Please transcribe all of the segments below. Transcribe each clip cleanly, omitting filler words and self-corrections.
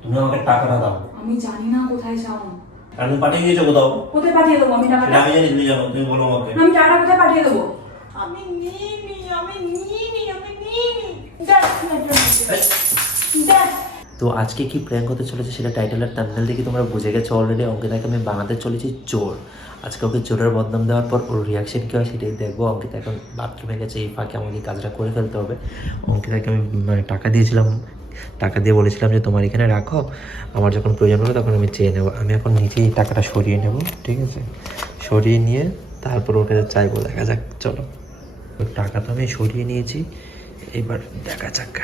তুমি আমাকে টাকাটা দাও। আমি জানি না কোথায় যাও। আর তুমি পাঠিয়ে দিয়েছো কোথাও? কোথায় পাঠিয়ে দেবো আমি টাকাটা? আমি জানি তুমি জানো, তুমি বলো আমাকে। আমি টাকাটা কোথায় পাঠিয়ে দেবো? আমি নিইনি, আমি নিইনি, আমি নিইনি। দেখ দেখ। তো আজকে কি প্র্যাঙ্ক হতে চলেছে সেটা টাইটেলের থাম্বনেল দেখে তোমরা বুঝে গেছো অলরেডি। অঙ্কিতাকে আমি বানাতে চলেছি চোর। আজকে ওকে চোরের বদনাম দেওয়ার পর ওর রিয়াকশন কী হয় সেটাই দেখবো। অঙ্কিতা এখন বাথরুমে গেছে, এই ফাঁকে আমাকে কাজটা করে ফেলতে হবে। অঙ্কিতাকে আমি মানে টাকা দিয়েছিলাম, টাকা দিয়ে বলেছিলাম যে তোমার এখানে রাখো, আমার যখন প্রয়োজন হবে তখন আমি চেয়ে নেবো। আমি এখন নিজেই টাকাটা সরিয়ে নেব, ঠিক আছে? সরিয়ে নিয়ে তারপর ওর কাছে চাইবো, দেখা যাক। চলো, টাকা তো আমি সরিয়ে নিয়েছি, এবার দেখা যাক।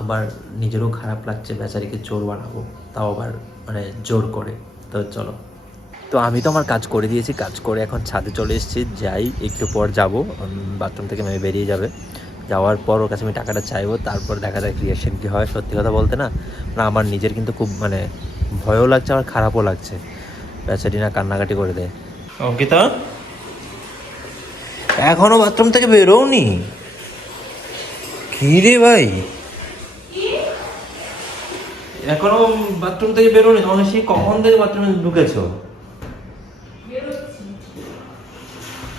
আবার নিজেরও খারাপ লাগছে, বেচারিকে চোর বানাবো, তাও আবার মানে জোর করে। তো চলো, তো আমি তো আমার কাজ করে দিয়েছি, কাজ করে এখন ছাদে চলে এসেছি। যাই, একটু পর যাবো, বাথরুম থেকে মেয়ে বেরিয়ে যাবে। যাওয়ার পর ওর কাছে আমি টাকাটা চাইবো, তারপর দেখা যাক রিয়াকশন কী হয়। সত্যি কথা বলতে না আমার নিজের কিন্তু খুব মানে ভয়ও লাগছে, আমার খারাপও লাগছে। বেচারি না কান্নাকাটি করে দেয়। অঙ্কিতা এখনো বাথরুম থেকে বেরোনি? কি রে ভাই, এখনো বাথরুম থেকে বেরোনি? তোমাকে সেই কখন থেকে বাথরুমে ঢুকেছো?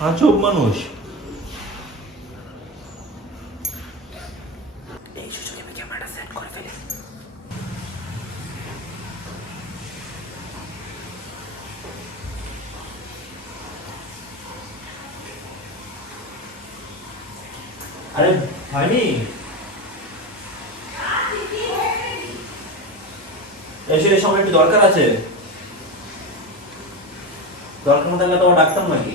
আজব মানুষ। এই সুযোগে আমি ক্যামেরাটা সেট করে ফেলি। আরে হয়নি? এসে এই সময় একটু দরকার আছে। দরকার না থাকলে তোমার ডাক্তার নাকি?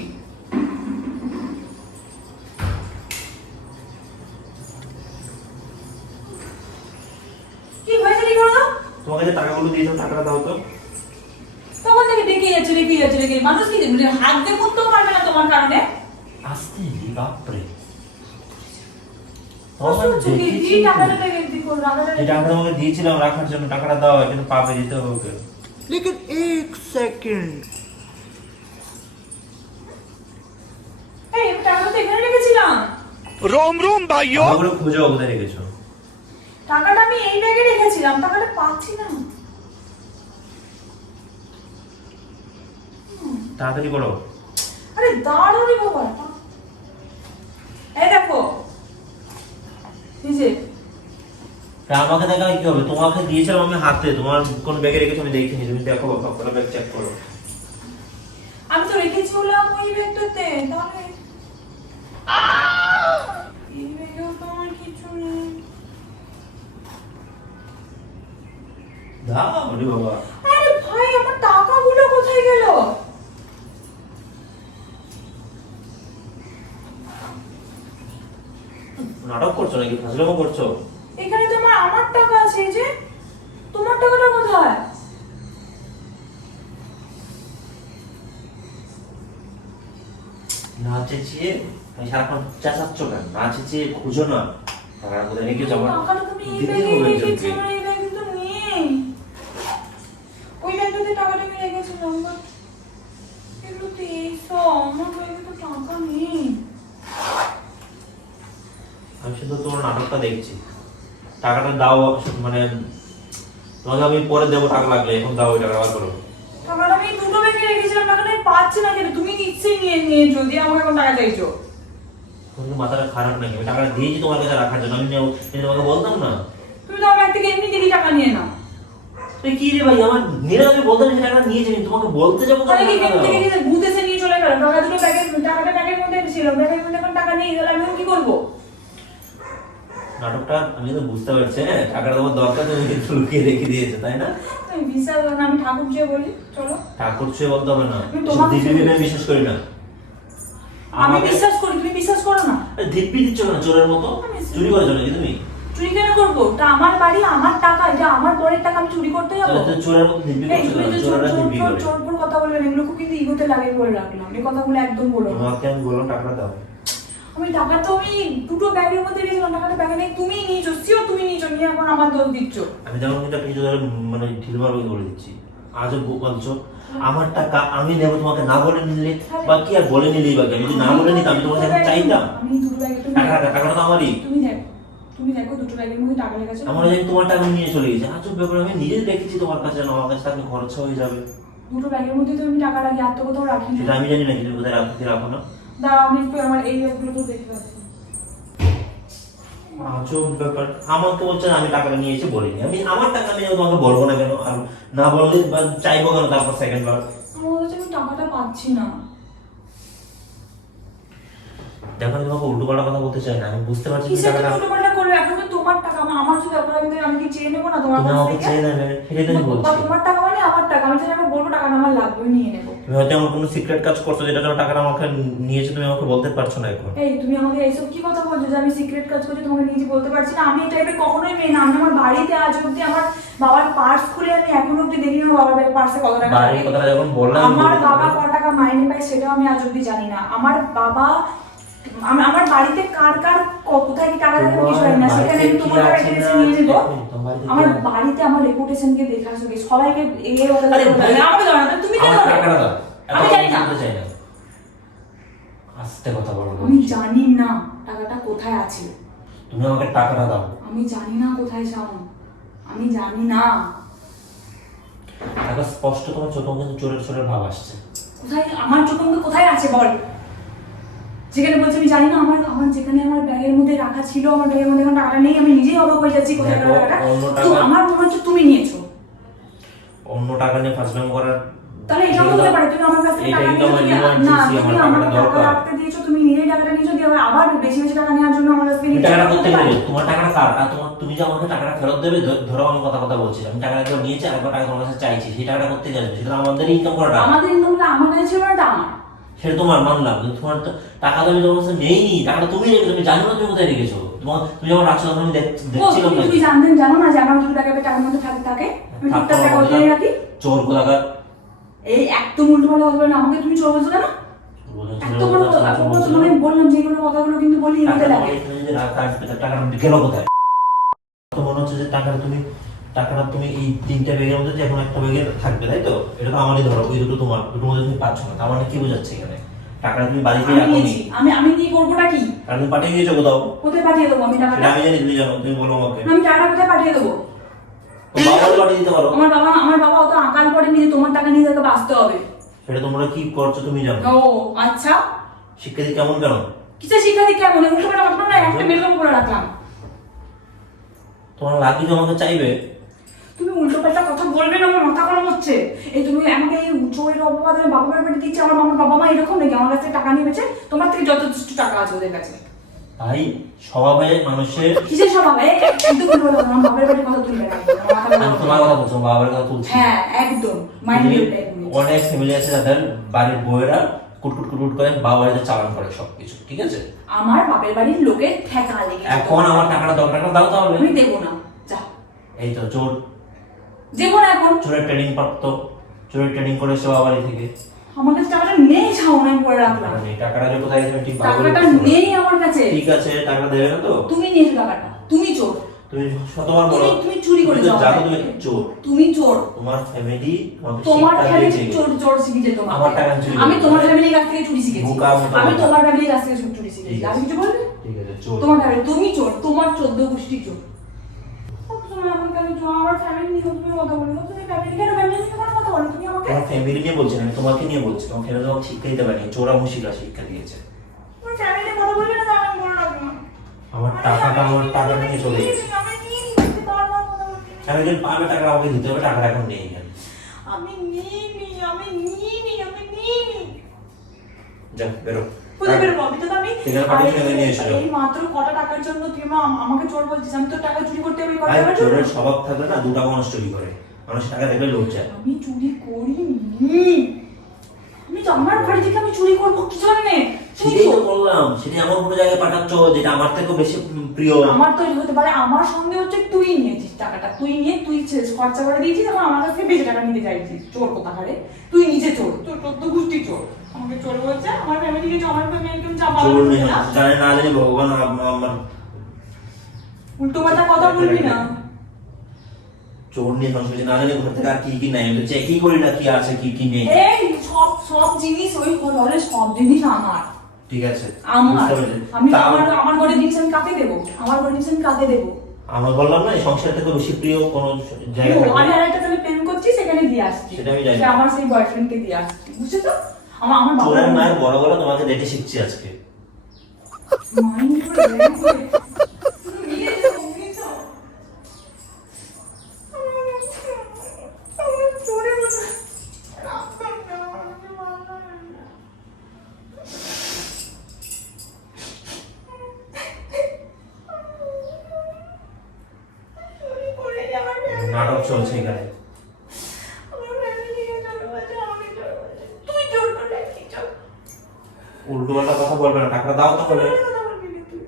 কি হয়েছে কি করো? তোমাকে যে টাকাগুলো দিয়েছিলাম টাকাটা দাও তো। তখন থেকে ডেকে যাচ্ছে মানুষ কি হাত দিয়ে মুততেও পারবে না তোমার কারণে। আস্তে বাপরে। কি টাকাটা কি করো? যে টাকাটা তোমাকে দিয়েছিলাম রাখার জন্য, টাকাটা দাও, কিন্তু পাবে দিতে হবে ওকে। लेकिन एक सेकंड। এই টাকাটা তো এখানে রেখেছিলাম। रोम रोम भाइयों। ভালো করে খুঁজো কোথায় রেখেছো। টাকাটা আমি এই ব্যাগে রেখেছিলাম, টাকাটা পাচ্ছি না। তাড়াতাড়ি করো। আরে দাঁড়াও রে বাবা। এই দেখো, এই যে তা আমাকে দেখা কি হবে? তোমাকে দিয়েছিলাম আমি হাতে, তোমার কোন ব্যাগে রেখেছো আমি দেখিনি। তুমি দেখো সবকটা ব্যাগ চেক করো। আমি তো রেখেছিলাম ওই ব্যাগটাতে, তাহলে এই ব্যাগেও তো আমার কিছু নেই। দাও রে বাবা। আরে ভাই, আমার টাকাগুলো কোথায় গেল? নাটক করছো নাকি? ফাজলামো করছো? এখানে তো আমার টাকা আছে, এই যে তোমার টাকাটা কোথায়? না চেঁচিয়ে আমি সারাক্ষণ চেঁচাচ্ছ কেন? না চেঁচিয়ে খুঁজো না। টাকাটা কোথায় রেখেছো? আমার টাকাটা তুমি এই দিতে ব্যাগে হবে রেখেছো, একজনকে। এই ব্যাগে তো নেই। ওই ব্যাগটাতে টাকাটা আমি রেখেছিলাম, বাট এগুলো তো এইসব, আমার ব্যাগে তো টাকা নেই। আমি শুধু তোমার নাটকটা দেখছি। টাকাটা দাও, মানে তোমাকে আমি পরে দেবো টাকা লাগলে, এখন দাও ওই টাকা আবার করো। টাকাটা আমি দুটো ব্যাগে রেখেছিলাম, টাকাটা আমি পাচ্ছি না কেন? তুমি নিশ্চয়ই নিয়েছো, দিয়ে আমাকে এখন টাকা চাইছো। তোমার মাথাটা খারাপ নাকি? আমি টাকাটা দিয়েছি তোমার কাছে রাখার জন্য, আমি তোমাকে বলতাম না? তুমি তো আমার ব্যাগ থেকে এমনি দিদি টাকা নিয়ে নাও। কি রে ভাই, আমার নিয়ে আমি বলতাম যে টাকাটা নিয়েছি, আমি তোমাকে বলতে যাবো তাহলে কি টাকা ব্যাগ দাও। থেকে ভূত এসে নিয়ে চলে গেল? টাকা দুটো ব্যাগের, টাকাটা ব্যাগের মধ্যে ছিল, ব্যাগের মধ্যে এখন টাকা নেই, তাহলে আমি এখন কি করবো? নাটকটা আমি তো বুঝতে পারছি, হ্যাঁ টাকাটা তোমার দরকার, তুমি কিন্তু লুকিয়ে রেখে দিয়েছো, তাই না? তুমি বিশ্বাস করো না, আমি ঠাকুর যে বলি, চলো। ঠাকুর ছুঁয়ে বলতে হবে না, আমি তোমাকে দিব্যি আমি বিশ্বাস করি না। আমি বিশ্বাস করি, তুমি বিশ্বাস করো না। দিব্যি দিচ্ছ কেন চোরের মতো? চুরি করেছো নাকি তুমি? চুরি কেন করবো? ওটা আমার বাড়ি, আমার টাকা, এটা আমার পরের টাকা, আমি চুরি করতে যাবো? তাহলে তো চোরের মতো দিব্যি এই করছো তুমি কেন? যে চোরেরা দিব্যি করে। চোর কথা বলবেন, এগুলো খুব কিন্তু ইগোতে লাগে বলে রাখলাম, এই কথাগুলো একদম বলো না। তোমাকে আমি বললাম টাকাটা দাও। আমি টাকা তো আমি দুটো ব্যাগের মধ্যে রেখেছিলাম, টাকাটা ব্যাগে নেই, তুমি নিয়েছো, শিওর তুমি নিয়েছো, নিয়ে এখন আমার দোষ দিচ্ছ। আমি যেমন কিন্তু একটা কিছু ধরে মানে ঢিল মারবে বলে দিচ্ছি। আজও বলছো আমার টাকা আমি নেবো, তোমাকে না বলে নিলে বা কি আর বলে নিলেই বা কি? আমি যদি না বলে নিতাম আমি তোমার কাছে চাইতাম? আমি দুটো ব্যাগে, তুমি টাকাটা তো আমারই। তুমি দেখ, তুমি দেখো দুটো ব্যাগের মধ্যে টাকা লেখা ছিল। আমার জানি তোমার টাকা নিয়ে চলে গেছে। আজব ব্যাপার, আমি নিজে দেখেছি তোমার কাছে, আমার কাছে থাকলে খরচ হয়ে যাবে। দুটো ব্যাগের মধ্যে তো আমি টাকা রাখি, আর তো কোথাও রাখি না। সেটা আমি জানি না, কিন্তু কোথায় রাখো না। দাঁড়াও আমি একটু আমার এই ব্যাগগুলো তো দেখে পাচ্ছি। আজব ব্যাপার, আমার তো বলছে আমি টাকাটা নিয়ে এসে বলিনি। আমি আমার টাকা নিয়ে তোমাকে বলবো না কেন, আর না বললে বা চাইবো কেন তারপর সেকেন্ড বার? আমার কাছে আমি টাকাটা পাচ্ছি না। দেখো আমি তোমাকে উল্টো পাল্টা কথা বলতে চাই না, আমি বুঝতে পারছি তুমি কিসের তুমি টাকাটা উল্টোপাল্টা করবে? এখন তো তোমার টাকা, আমার যদি ব্যাপার আমি কি চেয়ে নেবো না তোমার তুমি কাছ আমাকে থেকে? চেয়ে নেবে, সেটাই তো আমি বলছি। বা তোমার টাকা মানে আমার টাকা, আমি চাইলে বলবো টাকাটা আমার লাগবে, আমি নিয়ে নেবো। তুমি হয়তো আমার কোনো সিক্রেট কাজ করছো, যেটা জন্য টাকাটা আমাকে নিয়েছে, তুমি আমাকে বলতে পারছো না এখন। এই তুমি আমাকে এইসব কি কথা বলছো যে আমি সিক্রেট কাজ করছি তোমাকে নিজে বলতে পারছি না? আমি এই টাইপের কখনোই মেয়ে না। আমি আমার বাড়িতে আজ অব্দি আমার বাবার পার্স খুলে আমি এখনো অব্দি দেখি না বাবার পার্সে কত টাকা বাড়ির থাকে। কথাটা যখন বললাম, আমার বাবা কত টাকা মাইনে পায় সেটাও আমি আজ অব্দি জানি না। আমার বাবা আমার বাড়িতে কার কার কোথায় কি টাকা থাকে কিছু জানি না। সেখানে আমি তোমার টাকা এসে নিয়ে নেবো? আমার বাড়িতে আমার রেপুটেশনকে দেখা শুনে সবাইকে এই আমাকে জানো না, তুমি আমার জানো টাকাটা দাও। আমি জানি না। বলতে চাই না, আস্তে কথা বলো। আমি জানি না টাকাটা কোথায় আছে। তুমি আমাকে টাকাটা দাও। আমি জানি না কোথায় যাও, আমি জানি না টাকা স্পষ্ট তোমার চোখে কিন্তু চোরের চোরের ভাব আসছে। কোথায় আমার চোখে মুখে কোথায় আছে বল। যেখানে বলছি আমি জানি না, আমার আমার যেখানে আমার ব্যাগের মধ্যে রাখা ছিল, আমার ব্যাগের মধ্যে এখন টাকাটা নেই, আমি নিজেই অবাক হয়ে যাচ্ছি কোথায় দেখো, টাকাটা। অন্য তো টাকা- আমার মনে হচ্ছে তুমি নিয়েছো। অন্য টাকা নিয়ে ফাজলাম করার, তাহলে এটা হতে পারে তুমি আমার কাছ থেকে এটা টাকা কিন্তু নিয়েছো, আমার তুমি না emergency, তুমি আমার আমাকে টাকাটা টাকা দরকার। রাখতে দিয়েছো, তুমি নিজেই টাকাটা নিয়েছো, দিয়ে আবার বেশি বেশি টাকা নেওয়ার জন্য আমার কাছ থেকে তুমি নিয়েছো। টাকাটা করতে হতে পারে? গেলে তোমার টাকাটা কার? আর তুমি যে আমাকে টাকাটা ফেরত দেবে, ধরো আমি কথা বলছি, আমি টাকাটা কেউ নিয়েছি আর একবার টাকা তোমার কাছে চাইছি, সেই টাকাটা করতে গেলে সেটা আমাদের ইনকাম করা টাকা। আমাদের ইনকামটা আমার কাছে ছিল না, এটা আমার। সেটা তোমার মানলাম, কিন্তু তোমার তো টাকা তো আমি তোমার কাছে নেইনি, টাকাটা তুমি রেখেছো, তুমি জানো না তুমি কোথায় রেখেছো। তুমি যখন রাখছো তখন আমি ও, দেখছিলাম না। তুমি জানো না যে আমার দুটো ব্যাগের টাকার মধ্যে থাকে আমি টুকটাক টাকা ওখানে রাখি। চোর কোথাকার। এই একদম উল্টো পাল্টা কথা বলে না, আমাকে তুমি চোর বলছো কেন? এত বড় মানে বললাম যেগুলো কথাগুলো কিন্তু বলি এমনিতে লাগে। টাকাটা গেল কোথায়? তো মনে হচ্ছে যে টাকাটা তুমি এই তিনটা ব্যাগের মধ্যে যে কোনো একটা ব্যাগে থাকবে, তাই তো? এটা তো আমারই ধরো, ওই দুটো তোমার, দুটোর মধ্যে তুমি পাচ্ছ না, তার মানে কি বোঝাচ্ছে এখানে? টাকাটা তুমি বাড়িতে আমি রাখোনি, নিয়েছি, আমি নিয়ে করবোটা কি? আর তুমি পাঠিয়ে দিয়েছো কোথাও। কোথায় পাঠিয়ে দেবো আমি সেটা টাকাটা? আমি জানি, তুমি জানো, তুমি বলো আমাকে। আমি টাকাটা কোথায় পাঠিয়ে দেবো? বাবাকে পাঠিয়ে দিতে পারো। আমার বাবা অত আকাল পড়েনি যে তোমার টাকা নিয়ে তাকে বাঁচতে হবে। সেটা তোমরা কি করছো তুমি জানো। ও আচ্ছা, শিক্ষা দিয়ে কেমন কেন? কিসের শিক্ষা দিকে এমন উল্টো পাল্টা কথা না, একটা বেলকম করে রাখলাম। তোমার লাকি যে আমাকে চাইবে। তুমি উল্টো পাল্টা কথা বলবে না, আমার মাথা গরম হচ্ছে। এই তুমি আমাকে এই চোরের অপবাদ আমি বাবা বাড়ি দিচ্ছি, আমার বাবা মা এরকম নাকি আমার কাছ থেকে টাকা নিয়েছে? তোমার থেকে যথেষ্ট টাকা আছে ওদের কাছে। তাই স্বভাবে মানুষের, কিসের স্বভাব? একদম উল্টো পাল্টা কথা, আমার বাবার বাড়ির কথা তুলবে না, আমার মাথা গরম আমি হচ্ছে। তোমার কথা বলছো, বাবার কথা তুলছি। হ্যাঁ একদম মাইন্ড টাইপ। অনেক ফ্যামিলি আছে যাদের বাড়ির বউয়েরা কুটকুট করে বাবা বাড়িতে চালান করে সবকিছু, ঠিক আছে? আমার বাপের বাড়ির লোকের ঠেকা লেগে এখন আমার টাকাটা দরকার, দাও তাহলে। আমি দেবো না, যা এই তো চোর, দেবো না এখন। চোরের ট্রেনিং প্রাপ্ত, চোরের ট্রেনিং করে এসে বাবা বাড়ি থেকে। আমার কাছে টাকাটা নেই, ছাউন আমি করে রাখলাম। মানে টাকাটা যে কোথায় গেছে আমি ঠিক ভালো করে টাকাটা বুঝতে পারছি। নেই আমার কাছে। ঠিক আছে, টাকা দেবে না তো? তুমি নিয়েছো টাকাটা, তুমি চোর। তুমি শতবার বলো, তুমি চুরি করে যাও। জানো তুমি চোর। তুমি চোর। তোমার ফ্যামিলি তোমার ফ্যামিলি চোর শিখেছে তোমার। আমার টাকা চুরি আমি করে। তোমার ফ্যামিলির কাছ থেকে চুরি শিখেছি। বোকা মতো আমি কথা। তোমার ফ্যামিলির কাছ থেকে চুরি শিখেছি। ঠিক আমি আছে। কিছু বলবে? ঠিক আছে, চোর। তোমার ফ্যামিলি, তুমি চোর, তোমার 14 গোষ্ঠী চোর। তুমি এমন কেন চোর? আমার ফ্যামিলি নিয়ে তুমি কথা বলো, তুমি ফ্যামিলি কেন? ফ্যামিলি নিয়ে কেন কথা বলো তুমি আমাকে? তোমার ফ্যামিলি নিয়ে বলছি না, আমি তোমাকে নিয়ে বলছি। তোমার ফ্যামিলি তোমাকে শিক্ষা দিতে পারেনি, চোরা মুশিকরা শিক্ষা দিয়েছে। তুমি ফ্যামিলি নিয়ে কথা বলবে না, তো আমি বলে রাখবো না। আমার টাকাটা নিয়ে চলে গেছে। আমি নিয়ে নিচ্ছি, বারবার কথা বলছি। আমি যদি পাবে টাকা আমাকে দিতে হবে, টাকাটা এখন নেই এখানে। আমি নিইনি, আমি নিইনি। যা বেরো। কোথায় বেরোবো? আমি তো আমি এখানে পাঠিয়ে ফেলে নিয়ে এসো। এই মাত্র কটা টাকার জন্য তুই আমাকে চোর বলছিস? আমি তো টাকা চুরি করতে পারি, কটা ভাই, টাকার জন্য? চোরের স্বভাব থাকলে না, 2 টাকা মানুষ চুরি করে। মানুষ টাকা দেখলে লোভ যায়। আমি চুরি করিনি। আমি তো আমার বাড়ি থেকে আমি চুরি করবো কি জন্যে? সেটাই তো বললাম, সেটা এমন কোনো জায়গায় পাঠাচ্ছ যেটা আমার থেকেও বেশি প্রিয়। আমার তো এটা হতে পারে, আমার সঙ্গে হচ্ছে তুই নিয়েছিস টাকাটা, তুই নিয়ে তুই খরচা করে দিয়েছিস, এবং আমার কাছ থেকে বেশি টাকা নিতে চাইছিস। চোর কোথাকারে? তুই নিজে চোর, তোর 14 গোষ্ঠী চোর। আমাকে চোর বলছে, আমার ফ্যামিলিকে চোর, আমার ফ্যামিলি একদম চাপা চোর নেই, না। জানে না জানি ভগবান আমার উল্টো পাল্টা কথা বলবি না। চোর নিয়ে সংস্কৃতি না জানি কোথা থেকে আর কি নাই, আমি তো চেকই করি না কি আছে কি নেই। এই সব জিনিস ওই ঘরে, সব জিনিস আমার। ঠিক আছে আমার বুঝতে পেরেছি। আমি তা আমার ঘরে জিনিস আমি কাকে দেবো? আমার ঘরে জিনিস আমি কাকে দেবো? আমরা বললাম না এই সংসার থেকে বেশি প্রিয় কোনো জায়গা ও, থাকে আমি না। আরেকটা তাহলে প্রেম করছি, সেখানে দিয়ে আসছি। সেটা আমি জানি। সে আমার সেই বয়ফ্রেন্ডকে দিয়ে আসছি, বুঝছো তো? আমার বাবা চোরের মায়ের বড় বড় তোমাকে দেখে শিখছি আজকে। মাইন্ড করে রেডি করে নিয়ে যাও, নিয়ে যাও। আমার চোরের মতো রাখবেন না, আমাকে মারবেন না। চুরি করে আমার নাটক চলছে এখানে। ফ্যামিলিকে চোর বলছে, আমাকে চোর বলছে। তুই চোর করে কি চোর? উল্টো পাল্টা কথা বলবে না, টাকা দাও তাহলে। কথা বলবি না তুই।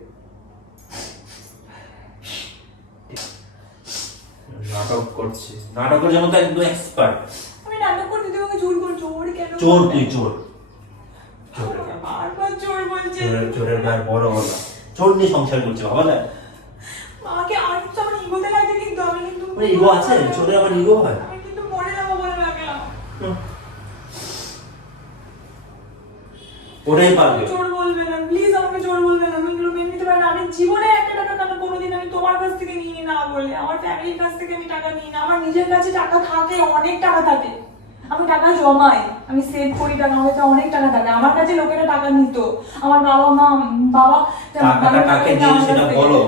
নাটক করছে, নাটকের জন্য তো একদম এক্সপার্ট। আমি নাটক করতে তোমাকে চোর বল, চোর কেন? চোর তুই চোর। বারবার চোর বলছে। চোরের গায়ে বড় গলা। চোর নিয়ে সংসার করছে, ভাবা যায়? মাকে আর তো আমার ইগোতে লাগে, কিন্তু আমি কিন্তু ইগো আছে, চোরের আবার ইগো হয়। আমি কিন্তু মরে যাবো বলে লাগলাম। ওটাই পারবে। চোর বলবে না প্লিজ, আমাকে চোর বলবে না, আমি এগুলো মেনে নিতে পারি না। আমি জীবনে একটা টাকা কেন কোনোদিন আমি তোমার কাছ থেকে নিয়ে না বলে, আমার ফ্যামিলির কাছ থেকে আমি টাকা নিই না। আমার নিজের কাছে টাকা থাকে, অনেক টাকা থাকে, আমি টাকা জমাই, আমি সেভ করি টাকা, আমার কাছে অনেক টাকা থাকে। আমার কাছে লোকেরা টাকা নিত, আমার বাবা মা, বাবা টাকাটা কাকে দিয়েছো সেটা বলো।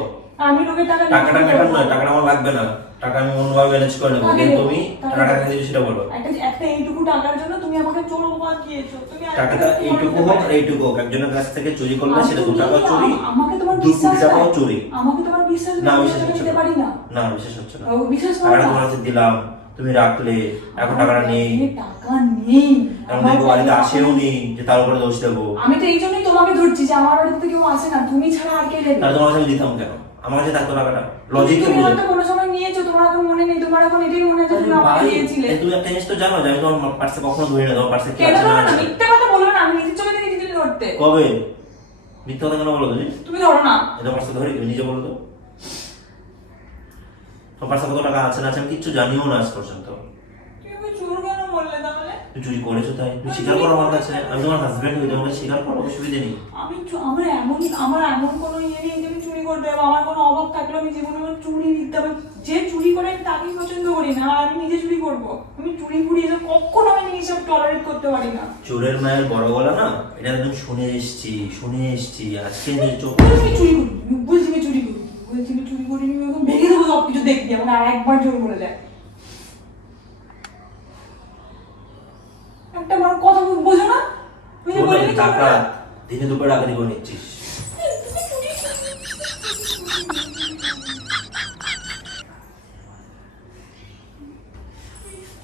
আমি লোকের টাকা টাকাটা ম্যাটার নয়, টাকাটা আমার লাগবে না, টাকা আমি অন্যভাবে ম্যানেজ করে নেবো। কাকে কিন্তু দেবো? তুমি টাকাটা কাকে দিয়েছো সেটা বলো। একটা এইটুকু টাকার জন্য তুমি আমাকে চোর বানিয়েছো। তুমি টাকাটা এইটুকু হোক আর এইটুকু হোক, একজনের কাছ থেকে চুরি করলে সেটা 2 টাকা চুরি, আমাকে তোমার 2 কোটি বিশ্বাস টাকাও নাই। চুরি। আমাকে তোমার বিশ্বাস না নেই, বিশ্বাস আমি হচ্ছে দিতে না। পারি না। না বিশ্বাস হচ্ছে না। ও বিশ্বাস করো টাকাটা না। তোমার কাছে দিলাম, তুমি রাখলে, এখন টাকাটা নেই। টাকা নেই। এখন দেখো বাড়িতে আসেও নি যে তার উপরে দোষ দেবো। আমি তো এই জন্যই তোমাকে ধরছি যে আমার বাড়িতে তো কেউ আসে না, তুমি ছাড়া আর কে দেবে? তাহলে তোমার কাছে আমি দিতাম কেন? আমার কাছে থাকতো টাকাটা, লজিক কি তুমি বুঝো? হয়তো কোনো সময় নিয়েছো, তোমার এখন মনে নেই, তোমার এখন এটাই মনে আছে তুমি আমাকে দিয়েছিলে। তুমি একটা জিনিস তো জানো যে আমি তোমার পার্সে কখনো ধরি না, তোমার পার্সে কি কেন আছে না ধরো না? আছে। মিথ্যে কথা বলবে না, আমি নিজের চোখে দেখেছি তুমি ধরতে। কবে মিথ্যা কথা কেন বলো তুমি? তুমি ধরো না। এটা পার্সে ধরি, তুমি নিজে বলো তো। তোমার পার্সে কত টাকা আছে না আছে আমি কিচ্ছু জানিও না আজ পর্যন্ত। তুমি চোর কেন বললে তাহলে? তুমি চুরি করেছো তাই তুমি স্বীকার করো আমার কাছে, আমি তোমার হাজবেন্ড হই, তোমাকে স্বীকার করো, অসুবিধা নেই। আমার এমন কোনো ইয়ে নেই যে আমি চুরি করতে হবে। আমার কোনো অভাব থাকলেও আমি জীবনে আমার চুরি নিতে হবে। যে চুরি করে আমি তাকেই পছন্দ করি না, আর আমি নিজে চুরি করবো। আমি চুরি ফুরি এসব কখনো আমি জিনিসটা টলারেট করতে পারি না। চোরের মায়ের বড় গলা না, এটা একদম শুনে এসছি আজকে নিয়ে চোখ। বলছি চুরি করি, বলছি আমি চুরি করি, বলছি আমি চুরি করি, আমি ওকে ভেঙে দেবো সবকিছু দেখবি, আমাকে আর একবার চোর বলে দেয়। একটা আমার কথা বোঝো না? তুমি যে বললি চোর টাকা না? দিনে দুপুরে টাকা দিব নিচ্ছিস।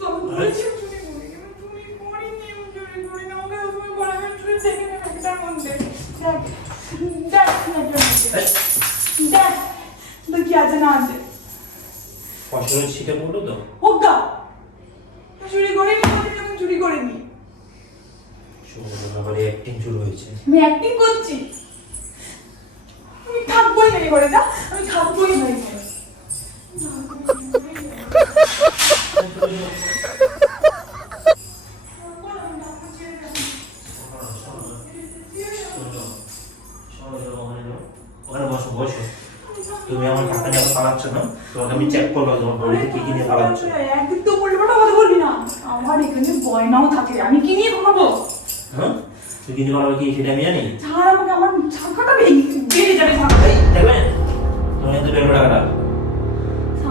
আমি বলেছি আমি চুরি করি, কিন্তু তুমি করিনি, আমি চুরি করি না। আমাকে তুমি বলে আমি চুরি দেখে নেবে একটার মধ্যে। দেখ, দেখ একটার মধ্যে। দেখ, তো কি আছে না আছে। ফসলের ছিটে পড়লো তো। হোগা, চুরি করিনি, বলিনি আমি চুরি করিনি। আবার অ্যাক্টিং শুরু হয়েছে। আমি অ্যাক্টিং করছি। আমি থাকবোই না এই ঘরে, না আমি থাকবোই না এই ঘরে। ওখানে বসো বসো। তুমি আমার টাকা নিয়ে পালাচ্ছ না, তোমাকে আমি চেক করবো তোমার বডিতে কি কি নিয়ে পালাচ্ছ। একদিন তো উল্টোপাল্টা কথা বলবি না। আমার এখানে গয়নাও থাকে, আমি কি নিয়ে ঘুমাবো? হ্যাঁ তুই কিনে পালাবে কি সেটা আমি জানি। ছাড় আমাকে, আমার ছাকাটা বেড়ে যাবে ছাকাটাই। দেখবে তোমার এত বেরো টাকাটা।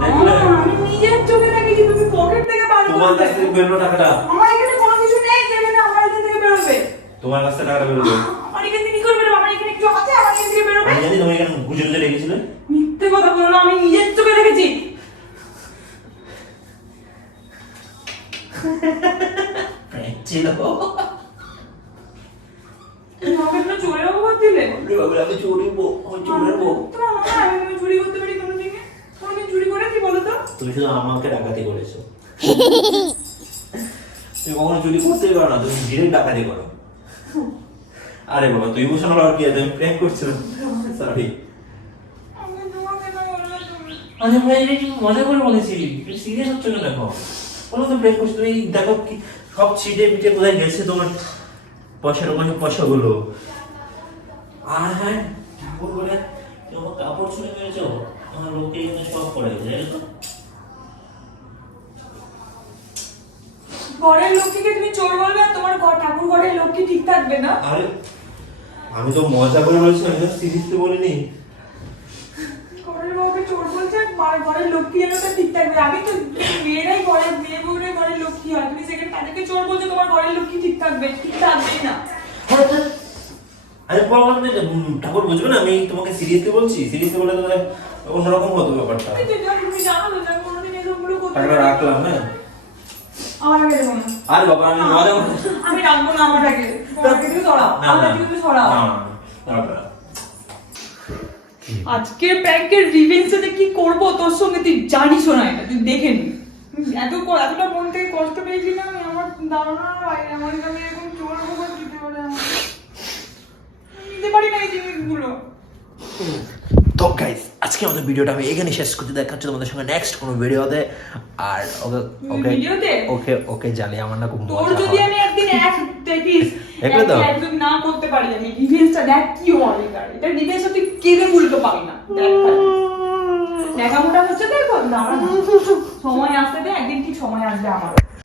আমি নিজের চোখে দেখেছি তুমি পকেট থেকে বার তোমার কাছ থেকে বেরো টাকাটা। আমার এখানে কোনো কিছু নেই যেখানে আমার এখান থেকে বেরোবে। তোমার কাছ থেকে টাকাটা বেরোবে। আমার এখান থেকে কি করে বেরোবে? আমার এখানে কিছু আছে, আমার এখান থেকে বেরোবে। আমি জানি তুমি এখানে গুজে গুজে রেখেছিলে। মিথ্যে কথা বলো না, আমি নিজের চোখে দেখেছি। ছিল তুমি আমাকে একটা চোরের অপবাদ দিলে। আমি চুরিবো, আমি চুরিবো। তোমার মনে হয় আমি চুরি করতে পারি কোনোদিকে? কোনোদিন চুরি করেছি বলো তো? তুমি শুধু আমাকে ডাকাতি করেছো। তুমি কখনো চুরি করতেই পারো না, তুমি ডিরেক্ট ডাকাতি করো। আরে বাবা তুই ইমোশনাল আর কি আছে, আমি প্র্যাঙ্ক করছিলাম। সরি। আমি তোমাকে না বললে তুমি। আরে ভাই এটা কি মজা করে বলেছি, তুমি সিরিয়াস হচ্ছ না দেখো। বলো তো প্র্যাঙ্ক করছি, তুমি দেখো কি সব ছিটে পিটে কোথায় গেছে তোমার পয়সার ওখানে পয়সাগুলো। আর হ্যাঁ ঠাকুর বলে তোমার কাপড় ছুঁড়ে মেরেছো, আমার লোককে এখানে সব করে গেছে, জানো তো? ঘরের লক্ষ্মীকে তুমি চোর বলবে আর তোমার ঠাকুর ঘরের লক্ষ্মী ঠিক থাকবে না? আরে আমি তো মজা করে বলছিলাম, এটা সিরিয়াসলি বলিনি। ঘরের বউকে চোর বলছে আর ঘরের লক্ষ্মী যেন তো ঠিক থাকবে। আমি তো মেয়েরাই ঘরের মেয়ে বউরাই ঘরের লক্ষ্মী হয়, তুমি সেখানে তাদেরকে চোর বলছো তোমার ঘরের লক্ষ্মী ঠিক থাকবে? ঠিক থাকবেই না। আমি বললাম যে ঠাকুর বুঝবে না, আমি তোমাকে সিরিয়াসলি বলছি, সিরিয়াসলি বলে তো অন্যরকম হতো ব্যাপারটা। তুমি জানো তো যে কোনোদিন এসবগুলো করতে টাকাটা রাখলাম, হ্যাঁ। আমার আগে দেবো না। আরে বাবা আমি মজা করে আমি রাখবো না আমারটাকে, তোমাকে তুমি সরাও, আমারটাকে তুমি সরাও। আজকের প্র্যাঙ্কের রিভেঞ্জে যে কি করবো তোর সঙ্গে তুই জানিসও না, এটা তুই দেখে নি। এতটা মন থেকে কষ্ট পেয়েছিলাম আমি, আমার ধারণার বাইরে। আমার কাছে এরকম চোর খবর দিতে পারে, আমি নিতে পারি না এই জিনিসগুলো। তো গাইস আজকে আমাদের ভিডিওটা আমি এখানে শেষ করতে, দেখা হচ্ছে তোমাদের সঙ্গে নেক্সট কোনো ভিডিওতে। আর ওকে ভিডিওতে? ওকে জানি আমার না খুব তোর মজা যদি হয়। আমি একদিন এক দেখিস, দেখলে তো? একদিন না করতে পারি আমি রিভেঞ্জটা, দেখ কি হয় এটা রিভেঞ্জটা তুই কেঁদে ভুলতে পারি না। দেখ দেখামোটা হচ্ছে, দেখো না সময় আসতে দে, একদিন ঠিক সময় আসবে আমার।